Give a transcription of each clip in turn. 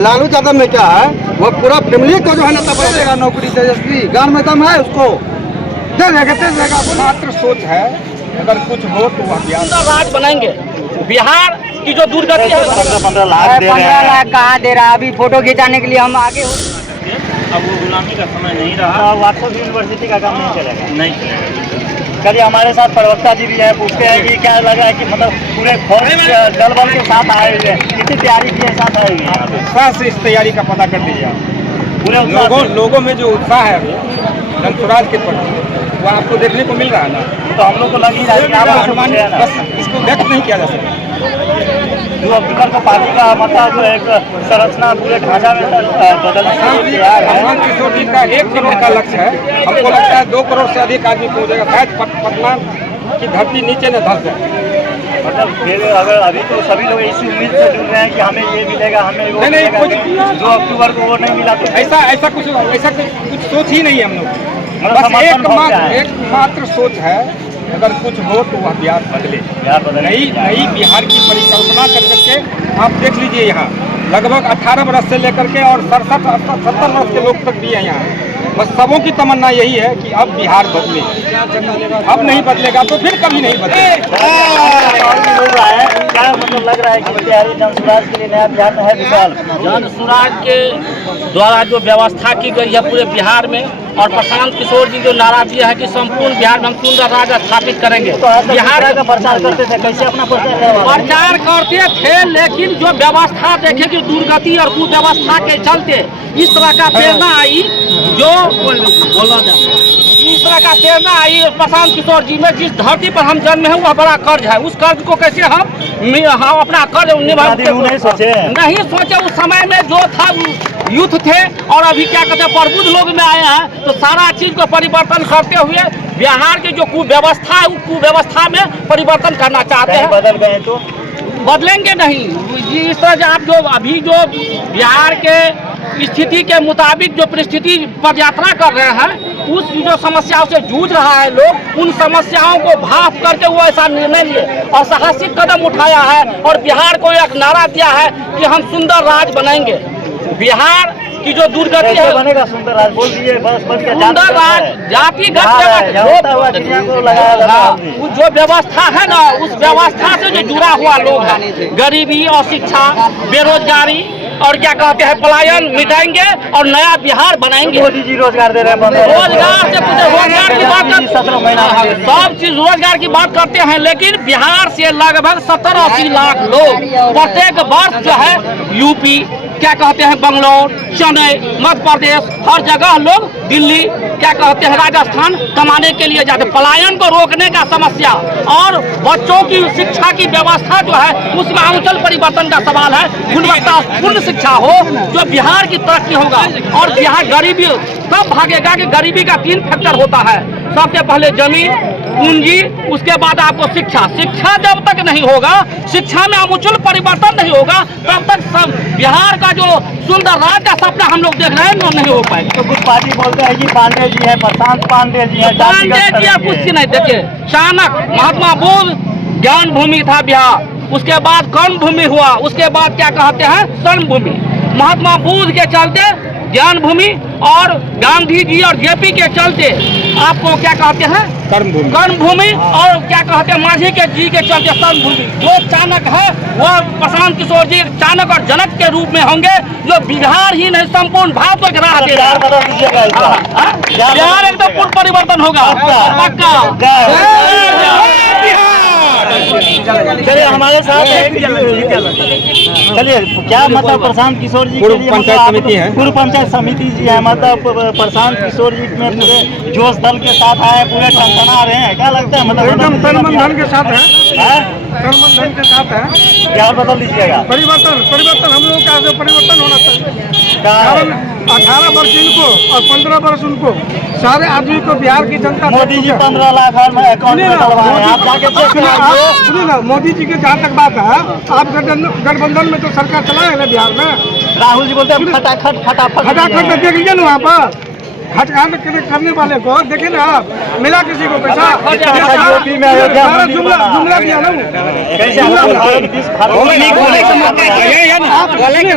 लालू यादव में क्या है, वो पूरा फैमिली को जो है ना तब देगा नौकरी। तेजस्वी गान में दम है, उसको दे देगा। मात्र सोच है, अगर कुछ हो तो वह राज बनाएंगे। बिहार की जो दुर्गति है 15 लाख कहाँ दे रहा है? अभी फोटो खिंचाने के लिए हम आगे हो। अब वो गुलामी का समय नहीं रहा। व्हाट्सएप यूनिवर्सिटी का काम नहीं चलेगा। नहीं चलेगा। कभी हमारे साथ प्रवक्ता जी भी है, पूछते हैं कि क्या लग रहा है कि मतलब पूरे फौज दल बल के साथ आए हुए हैं, कितनी तैयारी के साथ आए हुए हैं? उत्साह से इस तैयारी का पता कर लीजिए आप। पूरे लोगों में जो उत्साह है अभी जनसुराज के प्रति, वो आपको देखने को मिल रहा है ना। तो हम लोग को लग ही रहा है कि आप अनुमान बस इसको व्यक्त नहीं किया जा सकता। जो अब्दुल को पार्टी का मतलब जो एक संरचना पूरे ढांचा में बदलने के लिए हेमंत किशोर जी का 1 करोड़ का लक्ष्य है। हमको लगता है 2 करोड़ से अधिक आदमी पहुंचेगा। शायद पटना की धरती नीचे न धस जाए। मतलब फिर अगर अभी तो सभी लोग इसी उम्मीद से जुड़ रहे हैं कि हमें ये मिलेगा, हमें वो नहीं, मिलेगा। 2 अक्टूबर को वो नहीं मिला तो ऐसा कुछ सोच ही नहीं है हम लोग। मतलब बस एकमात्र सोच है, अगर कुछ हो तो वह बिहार बदले। नई बिहार की परिकल्पना कर करके आप देख लीजिए। यहाँ लगभग 18 वर्ष से लेकर के और 67 वर्ष के लोग तक भी हैं यहाँ। बस सबों की तमन्ना यही है कि अब बिहार बदले। अब नहीं बदलेगा तो फिर कभी नहीं बदलेगा। क्या मतलब लग रहा है कि तैयारी जनसुराज के लिए नया बिहार में है विशाल? जनसुराज के द्वारा जो व्यवस्था की गई है पूरे बिहार में, और प्रशांत किशोर जी जो नारा दिया है कि संपूर्ण बिहार में हम सुंदर राज स्थापित करेंगे। तो बिहार का प्रचार करते थे, कैसे अपना प्रचार करते थे, लेकिन जो व्यवस्था देखे कि दुर्गति और कुव्यवस्था के चलते इस तरह का प्रेरणा आई, जो बोला जाए इस तरह का प्रेरणा आई प्रशांत किशोर जी में। जिस धरती पर हम जन्मे हैं वह बड़ा कर्ज है। उस कर्ज को कैसे हम अपना कर्ज नहीं सोचे। उस समय में जो था यूथ थे, और अभी क्या कहते हैं प्रबुद्ध लोग में आए हैं, तो सारा चीज को परिवर्तन करते हुए बिहार की जो कुव्यवस्था है उस कुव्यवस्था में परिवर्तन करना चाहते हैं। बदल गए तो बदलेंगे नहीं। इस तरह से आप जो अभी जो बिहार के स्थिति के मुताबिक जो परिस्थिति पर यात्रा कर रहे हैं, उस जो समस्याओं से जूझ रहा है लोग, उन समस्याओं को भाप करके वो ऐसा निर्णय लिए और साहसिक कदम उठाया है, और बिहार को एक नारा दिया है कि हम सुंदर राज बनाएंगे। बिहार की जो दुर्गति है बनेगा सुंदर राज, बोल दिए बस बन के सुंदर राज जातिगत जो व्यवस्था है ना, उस व्यवस्था से जो जुड़ा हुआ लोग है, गरीबी और शिक्षा, बेरोजगारी और क्या कहते हैं पलायन मिटाएंगे और नया बिहार बनाएंगे। मोदी जी रोजगार दे रहे हैं, रोजगार से कुछ रोजगार की बात सब चीज रोजगार की बात करते हैं, लेकिन बिहार से लगभग 70-80 लाख लोग प्रत्येक वर्ष जो है यूपी, क्या कहते हैं बंगलोर, चेन्नई, मध्य प्रदेश, हर जगह लोग दिल्ली, क्या कहते हैं राजस्थान कमाने के लिए जाते। पलायन को रोकने का समस्या और बच्चों की शिक्षा की व्यवस्था जो है उसमें आंचल परिवर्तन का सवाल है। गुणवत्तापूर्ण शिक्षा हो जो बिहार की तरक्की होगा। और बिहार गरीबी तब भागेगा कि गरीबी का 3 फैक्टर होता है। सबसे पहले जमीन, पूंजी, उसके बाद आपको शिक्षा। शिक्षा जब तक नहीं होगा, शिक्षा में आमूल परिवर्तन नहीं होगा, तब तक सब बिहार का जो सुंदर राज का सपना हम लोग देख रहे हैं वो नहीं हो पाएगा। तो कुछ पार्टी बोलते हैं कि पांडे जी है, प्रशांत पांडे जी है, पांडे जी कुछ नहीं। देखिए चाणक्य, महात्मा बुद्ध, ज्ञान भूमि था बिहार, उसके बाद कर्म भूमि हुआ, उसके बाद क्या कहते हैं कर्म भूमि। महात्मा बुद्ध के चलते ज्ञान भूमि, और गांधी जी और जेपी के चलते आपको क्या कहते हैं कर्म भूमि, और क्या कहते हैं माझी के जी के चलते कर्म भूमि। जो चाणक्य है वो प्रशांत किशोर जी चाणक्य और जनक के रूप में होंगे, जो बिहार ही नहीं संपूर्ण भारत को राह दे रहा है। बिहार एकदम पूर्ण परिवर्तन होगा पक्का। चलिए हमारे साथ चलिए क्या मतलब प्रशांत किशोर जी के लिए पंचायत समिति है, पूर्व पंचायत समिति जी है, मतलब प्रशांत किशोर जी में पूरे जोश दल के साथ आए, पूरे टनटना रहे हैं। क्या लगता है मतलब एकदम तन मन धन के साथ है, तन मन धन के साथ है। क्या बदल लीजिएगा? परिवर्तन हम लोगों का परिवर्तन होना चाहिए। कारण 18 वर्ष इनको और 15 वर्ष उनको, सारे आदमी को बिहार की जनता। मोदी जी 15 लाख अकाउंट में डलवाए, आप जाके चेक करा लो। सुनिए ना, मोदी जी के जहाँ तक बात है, आप गठबंधन में तो सरकार चलाए ना बिहार में। राहुल जी बोलते हैं फटाफट देख लीजिए ना वहाँ पर घटकांड करने वाले को देखे ना आप, मिला किसी को पैसा? यूपी में अयोध्या मंदिर जुमला दिया ना कैसे आप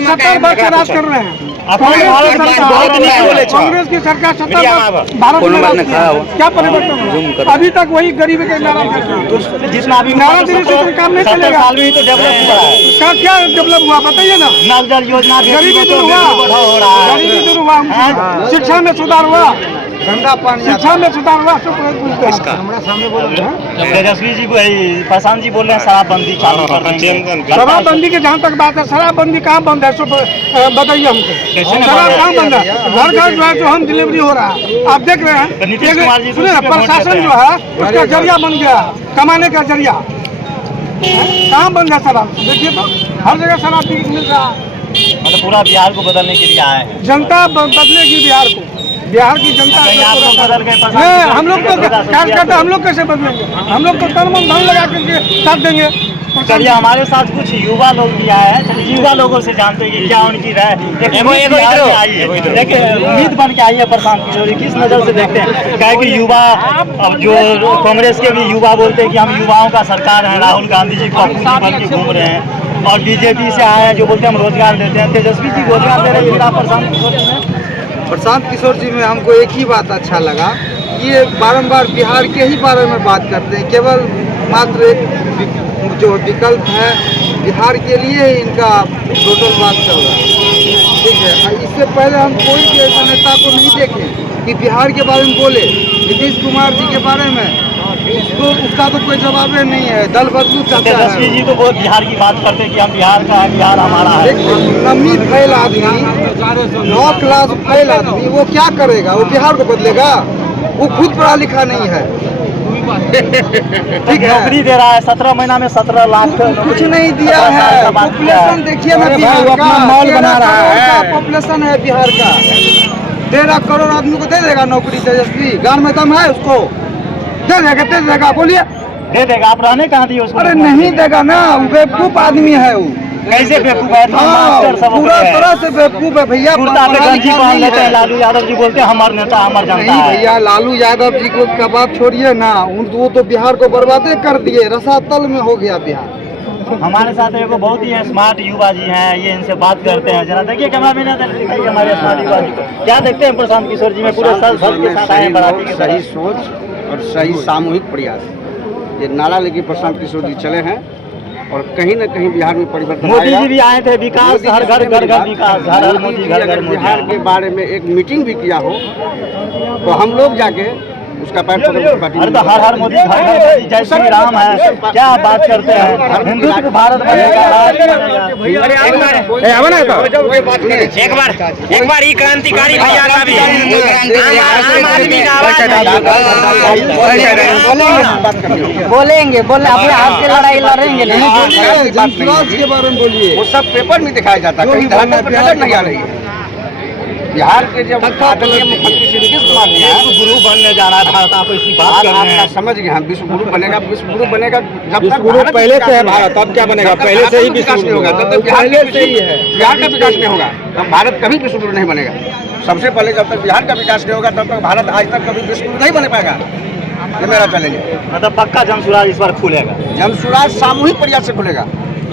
70 वर्ष से राज कर रहे हैं। कांग्रेस की सरकार 70 वर्ष भारत में राज किया। क्या परिवर्तन हुआ? अभी तक वही गरीबी के नारा जितना अभी नारा देने से कोई काम नहीं चलेगा। साल में ही तो डेवलप हुआ है। क्या डेवलप हुआ बताइए ना? नल जल योजना गरीबी दूर हुआ, गरीबी दूर हुआ, शिक्षा में सुधार हुआ, गंदा पानी शिक्षा में सुधार हुआ। तेजस्वी जी प्रशांत जी बोल रहे हैं शराबबंदी चालू कर रहे हैं। शराबबंदी की जहाँ तक बात है, शराबबंदी कहाँ बंद है? सो बताइए हमको, शराब कहाँ बंद है? घर घर जो है जो हम डिलीवरी हो रहा है, आप देख रहे हैं। सुनिए, प्रशासन जो है उसका जरिया बन गया, कमाने का जरिया। कहाँ बंद है शराब? देखिए तो हर जगह शराब मिल रहा है। मतलब पूरा बिहार को बदलने के लिए आए हैं। जनता बदलेगी बिहार को, बिहार की जनता बदल गए। हम लोग तो कार्यकर्ता, हम लोग कैसे बदलेंगे? हम लोग तो तन मन धन लगा करके साथ देंगे। चलिए हमारे साथ कुछ युवा लोग भी आए हैं, चलिए युवा लोगों से जानते हैं कि क्या उनकी राय। एक उम्मीद बन के आई है प्रशांत किशोर, किस नजर से देखते हैं? क्या कि युवा, अब जो कांग्रेस के भी युवा बोलते हैं कि हम युवाओं का सरकार है, राहुल गांधी जी पप्पू जी बन के घूम रहे हैं, और बीजेपी से आए हैं जो बोलते हैं हम रोजगार देते हैं। तेजस्वी जी रोजगार दे रहे हैं प्रशांत किशोर जी में। प्रशांत किशोर जी में हमको एक ही बात अच्छा लगा, ये बारंबार बिहार के ही बारे में बात करते हैं। केवल मात्र एक जो विकल्प है बिहार के लिए ही इनका टोटल बात चल रहा है, ठीक है। इससे पहले हम कोई भी ऐसा नेता को नहीं देखे कि बिहार के बारे में बोले। नीतीश कुमार जी के बारे में उसका तो कोई जवाब नहीं है, दल बदलू चाहता है। तेजस्वी जी तो बहुत बिहार की बात करते हैं कि हम बिहार का है, बिहार हमारा है। एक नमी फैल आदमी, 9 क्लास फैल आदमी, वो क्या करेगा? वो बिहार को बदलेगा? वो खुद पढ़ा लिखा नहीं है, ठीक है। नौकरी दे रहा है 17 महीना में 17 लाख कुछ नहीं दिया है। पॉपुलेशन देखिए ना बिहार का, मॉल बना रहा है। पॉपुलेशन है बिहार का, 13 करोड़ आदमी को दे देगा नौकरी तेजस्वी? गांव में दम है उसको? दे देगा बोलिए? दे देगा। आप रहने कहाँ दिए उसको? अरे नहीं देगा ना, बेवकूफ आदमी है वो। कैसे बेवकूफ है? मास्टर सब पूरा तरह से बेवकूफ है भैया। गंजी पहन लेते हैं। लालू यादव जी बोलते हैं हमारे नेता हमारे जनता नहीं भैया, लालू यादव जी को का बात छोड़िए ना, वो तो बिहार को बर्बादे कर दिए, रसातल में हो गया बिहार। हमारे साथ एक बहुत ही स्मार्ट युवा जी हैं, ये इनसे बात करते हैं। जरा देखिए कैमरा मैन दिखाइए हमारे स्मार्ट युवा जी को। क्या देखते हैं प्रशांत किशोर जी में? पूरे साल भर के साथ आए हैं बाराती के। सही सोच और सही सामूहिक प्रयास, ये नारा लेके प्रशांत किशोर जी चले हैं और कहीं न कहीं बिहार में परिवर्तन मोदी जी भी आए थे, विकास हर घर घर घर विकास, हर हर मोदी घर घर मोदी। बिहार के बारे में एक मीटिंग भी किया हो तो हम लोग जाके उसका पैर पकड़ अरे तो हर हर मोदी घर घर मोदी, जय श्री राम है। क्या बात करते हैं? हिंदुत्व भारत बनेगा। एक बार ही क्रांतिकारी भैया का भी आम आदमी का आवाज बोलेंगे अपने हाथ से लड़ाई लड़ेंगे नहीं। जनसुराज के बारे में बोलिए, वो सब पेपर में दिखाया जाता है, कहीं धरना पर नजर नहीं आ रही है। बिहार के जब आदरणीय मुख्यमंत्री श्री नीतीश कुमार जी विश्व गुरु बनने जा रहा है भारत, आप ऐसी बात कर रहे हैं। समझ गए हम, विश्व गुरु बनेगा। विश्व गुरु बनेगा जब तक गुरु पहले से है भारत, अब क्या बनेगा? पहले से ही विकास नहीं होगा, तब तक बिहार का विकास नहीं होगा, तब भारत कभी विश्व गुरु नहीं बनेगा। सबसे पहले जब तक बिहार का विकास नहीं होगा तब तक भारत आज तक कभी विश्व गुरु नहीं बन पाएगा। ये मेरा चैलेंज है। मतलब पक्का जनसुराज इस बार खुलेगा। जनसुराज सामूहिक प्रयास से खुलेगा,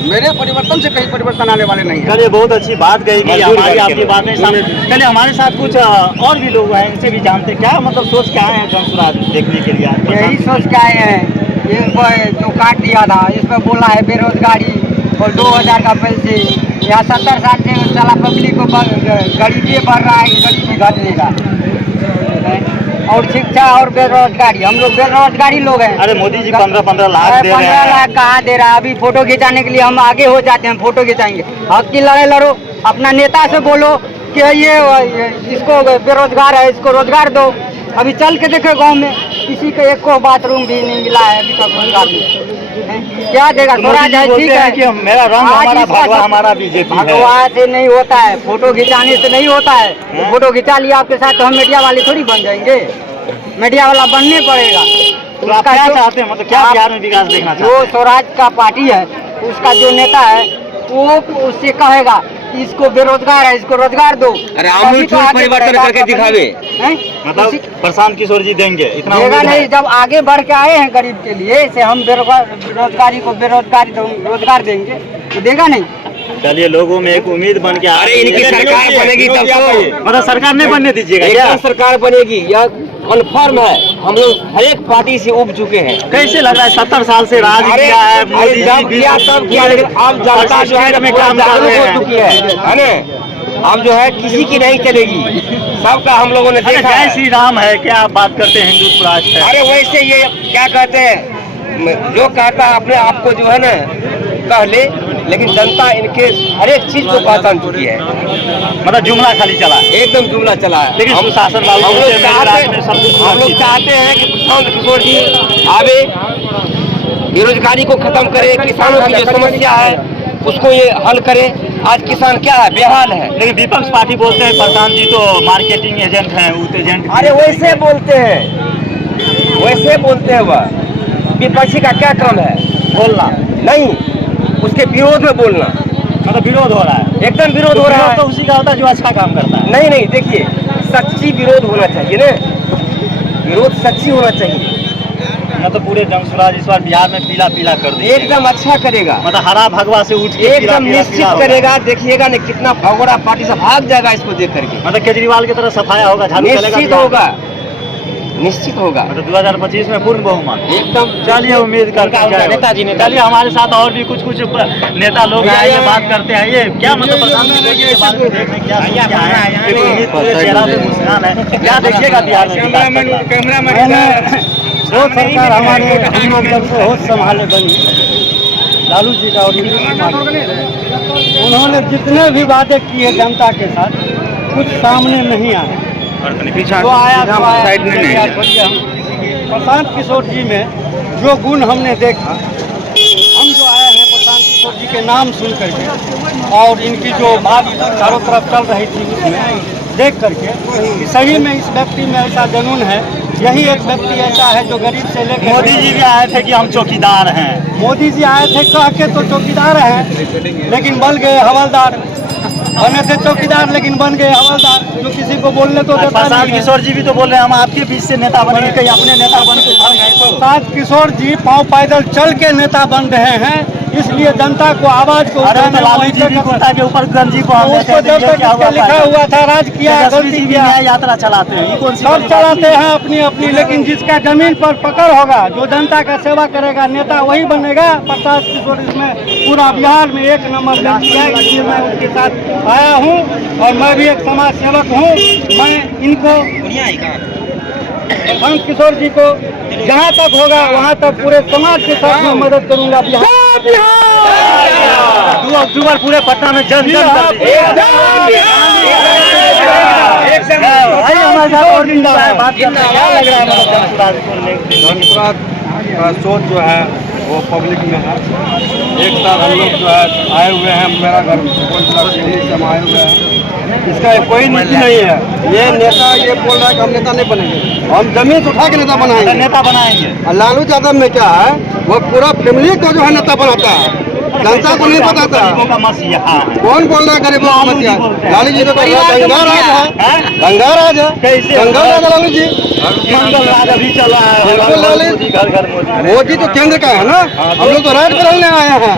मेरे परिवर्तन से कहीं परिवर्तन आने वाले नहीं है। चलिए बहुत अच्छी बात कही कि हमारी आपकी बातें चलिए हमारे साथ कुछ और भी लोग हैं, इनसे भी जानते क्या मतलब सोच के आए हैं जनसुराज देखने के लिए। यही सोच के आए हैं, ये जो काट दिया था इसमें बोला है बेरोजगारी और 2000 का पैसे। यहाँ 70 साल से साला पब्लिक को गरीबी बढ़ रहा है, गरीबी घटनेगा। और शिक्षा और बेरोजगारी, हम लोग बेरोजगारी लोग हैं। अरे मोदी जी 15-15 लाख दे रहे हैं। 15 लाख कहाँ दे रहा है? अभी फोटो खिंचाने के लिए हम आगे हो जाते हैं, फोटो खिंचाएंगे। हक की लड़ाई लड़ो, अपना नेता से बोलो कि ये इसको बेरोजगार है, इसको रोजगार दो। अभी चल के देखे गांव में किसी को एक को बाथरूम भी नहीं मिला है अभी तक रोजगार में। क्या देगा? स्वराज है, ठीक है कि मेरा रंग हमारा भगवा हमारा बीजेपी है। भगवा से नहीं होता है, फोटो खिंचाने से नहीं होता है। फोटो खिंचा लिया आपके साथ तो हम मीडिया वाले थोड़ी बन जाएंगे, मीडिया वाला बनने पड़ेगा। तो आप क्या चाहते हैं? मतलब क्या बिहार में विकास देखना चाहते हैं? जो स्वराज का पार्टी है उसका जो नेता है वो उससे कहेगा कि इसको बेरोजगार है, इसको रोजगार दो। अरे आमूल चूल परिवर्तन करके दिखावे। मतलब प्रशांत किशोर जी देंगे इतना देगा उम्मीद नहीं। है? जब आगे बढ़ के आए हैं गरीब के लिए से हम बेरोजगारी को रोजगार देंगे तो देगा नहीं। चलिए लोगों में एक उम्मीद बन के अरे इनकी सरकार बनेगी तब तो मतलब सरकार नहीं बनने दीजिएगा क्या? एकदम सरकार बनेगी, यह कन्फर्म है। हम लोग हर एक पार्टी से उब चुके हैं। कैसे लग रहा है 70 साल से राज अरे किया है मोदी जी, जब किया तब किया, लेकिन अब जनता जो है में काम कर जागरूक रहे हो हैं। चुकी है ना। अब जो है किसी की नहीं चलेगी, सबका हम लोगों ने अरे देखा जय है। श्री राम है क्या आप बात करते हैं हिंदुत्व राष्ट्र है? अरे वैसे ये क्या कहते हैं, जो कहता है अपने आप को जो है ना कह ले, लेकिन जनता इनके हर एक चीज को पहचान चुकी है। मतलब जुमला खाली चला है। एकदम जुमला चला है। लेकिन हम शासन लागू हम लोग होते हैं, राज्य में सब कुछ चाहते हम लोग सुरक्षित। चाहते हैं कि प्रशांत किशोर जी आवे, बेरोजगारी को खत्म करे, किसानों की जो समस्या है उसको ये हल करे। आज किसान क्या है, बेहाल है। लेकिन विपक्ष पार्टी बोलते हैं प्रशांत जी तो मार्केटिंग एजेंट हैं, यूथ एजेंट। अरे वैसे बोलते हैं, वैसे बोलते हैं। वह विपक्षी का क्या क्रम है, बोलना नहीं, उसके विरोध में बोलना। मतलब विरोध हो रहा है, एकदम विरोध हो रहा है। तो उसी का होता है जो अच्छा काम करता है। नहीं नहीं, देखिए सच्ची विरोध होना चाहिए ना, विरोध सच्ची होना चाहिए। न तो पूरे जनसुराज इस बार बिहार में पीला पीला कर दिया। एकदम अच्छा करेगा, मतलब हरा भगवा से उठ के पीला एकदम पीला निश्चित पीला होगा। करेगा। देखिएगा ना कितना भगोड़ा पार्टी से भाग जाएगा इसको देख करके। मतलब केजरीवाल की तरह सफाया होगा, झाड़ू चलेगा निश्चित बिहार में। होगा, निश्चित होगा। मतलब 2025 में पूर्ण बहुमत। एकदम चलिए उम्मीद करते हैं। नेताजी ने चलिए हमारे साथ और भी कुछ नेता लोग हैं, ये बात करते हैं। ये क्या मतलब प्रधानमंत्री जी के बारे में देख रहे हैं, क्या सोच क्या है? एक उम्मीद पूरे चेहरा पे मुस्कान है। क्या देखिएगा बिहार में विकास कर रहा है? जो सरकार हमारे हम लोग जब से होश संभाले बनी लालू जी का और नीतीश कुमार जी, उन्होंने जितने भी वादे किए जनता के साथ कुछ सामने नहीं आए। जो आया तो आया। प्रशांत किशोर जी में जो गुण हमने देखा, हम जो आए हैं प्रशांत किशोर जी के नाम सुन करके और इनकी जो बात चारों तरफ चल रही थी उसमें देख करके कि सही में इस व्यक्ति में ऐसा जुनून है। यही एक व्यक्ति ऐसा है जो गरीब से लेकर मोदी जी भी आए थे कि हम चौकीदार हैं। मोदी जी आए थे कह के तो चौकीदार हैं, लेकिन बन गए हवलदार। बने थे चौकीदार लेकिन बन गए हवलदार, जो किसी को बोलने तो देता प्रशांत नहीं है। किशोर जी भी तो बोल रहे हैं हम आपके बीच से नेता बनेंगे, कहीं अपने नेता बन के उभर गए तो। प्रशांत किशोर जी पांव पैदल चल के नेता बन रहे हैं, इसलिए जनता को आवाज को अरे तो उठाने लालू जी भी कुर्ता के ऊपर गंजी को हम उसको जब तक इसके लिखा हुआ था राज किया तेजस्वी गलती जी भी किया, न्याय यात्रा चलाते हैं। ये कौन सी सब बड़ी बात चलाते है? हैं अपनी अपनी, लेकिन जिसका जमीन पर पकड़ होगा, जो जनता का सेवा करेगा नेता वही बनेगा। प्रशांत किशोर इसमें पूरा बिहार में एक नंबर व्यक्ति है, इसलिए मैं उनके साथ आया हूँ और मैं भी एक समाज सेवक हूँ। मैं इनको प्रशांत किशोर जी को जहाँ तक होगा वहाँ तक पूरे समाज के साथ में मदद करूँगा। 2 अक्टूबर पूरे पटना में जन जन कर दीजिए। आइए हमारे साथ और भी लोग हैं, बात करते हैं। क्या लग रहा है मतलब जनसुराज को लेकर? जनसुराज का सोच जो है वो पब्लिक में है। एक साथ हम लोग जो है आए हुए हैं, मेरा घर दिल्ली से हम आए हुए हैं। इसका कोई नीति नहीं है। ये नेता ये बोल रहा है कि हम नेता नहीं बनेंगे, हम जमीन से उठा के नेता बनाएंगे। नेता बनाएंगे। और लालू यादव में क्या है, वो पूरा फैमिली को जो है नेता बनाता है, जनता को नहीं बताता। गरीबों का मसीहा है। कौन बोल रहा है गरीबों का मसीहा? लालू जी तो गंगा राज है, गंगा राज है, कैसे? गंगा राज है लालू जी। मंगल राज अभी चल रहा है। बिल्कुल लालू मोदी घर घर मोदी। मोदी तो केंद्र का है ना, हम लोग तो राज बदलने आए हैं,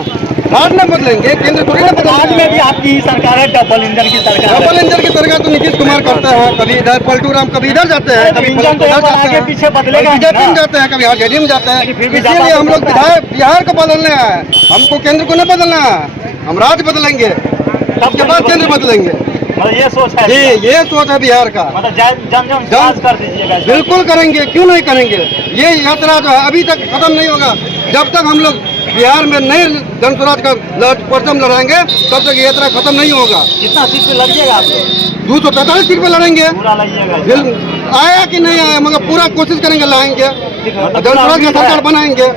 राज न बदलेंगे, केंद्र थोड़ी ना आज में बदलेंगे। भी आपकी ही सरकार है, डबल इंजन की सरकार है। डबल इंजन की सरकार तो नीतीश कुमार करते हैं, कभी इधर पलटू राम, कभी इधर जाते हैं, कभी इंजन तो इधर एक बार जाते आगे हैं, पीछे बदलेगा ही बीजेपी में ना। जाते हैं, कभी आरजेडी में जाते हैं। फिर भी इसीलिए हम लोग जाता है। बिहार को बदलने आए हैं, हमको केंद्र को नहीं बदलना है, हम राज्य बदलेंगे, उसके बाद केंद्र बदलेंगे। मतलब ये सोच है। जी ये सोच है बिहार का। मतलब जन जन विकास कर दीजिएगा। बिल्कुल करेंगे, क्यों नहीं करेंगे। ये यात्रा जो है अभी तक खत्म नहीं होगा, जब तक हम लोग बिहार में नए जनसुराज का परचम लड़ाएंगे तब तक ये यात्रा खत्म नहीं होगा। कितना सीट पे लड़िएगा आप लोग? 245 सीट पे लड़ेंगे। पूरा लड़िएगा। आया कि नहीं आया, मगर पूरा कोशिश करेंगे लाएंगे, जनसुराज का सरकार बनाएंगे,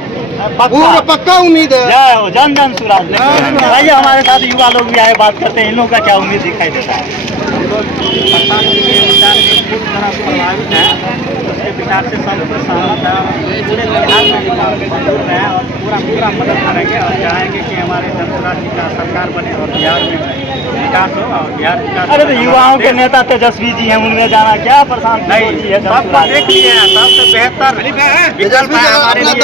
पूरा पक्का उम्मीद है। जय हो जन जन सुराज। आइए हमारे साथ युवा लोग भी आए, बात करते हैं इन लोगों का क्या उम्मीद दिखाई देता है। के विचार से सब कुछ सहमत है और पूरे बिहार में मजबूर रहे और पूरा मदद करेंगे और चाहेंगे कि हमारे जनता जी का सरकार बने और बिहार में विकास हो और बिहार विकास। अरे तो युवाओं के नेता तेजस्वी जी हैं, उनमें जाना क्या परेशान नहीं है। सबको देख लिए हैं, सबसे बेहतर विकल्प है हमारे लिए।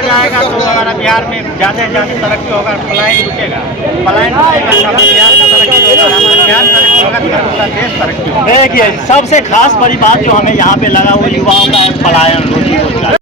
जाएगा तो हमारा बिहार में ज़्यादा से ज़्यादा तरक्की होगा, पलायन रुकेगा, पलायन रुकेगा तो बिहार का तरक्की होगा, हमारा बिहार तरक्की होगा तो पूरा देश तरक्की होगा। देखिए सबसे खास बड़ी बात जो हमें यहाँ पे लगा वो युवाओं का पलायन, रोजी रोजगार।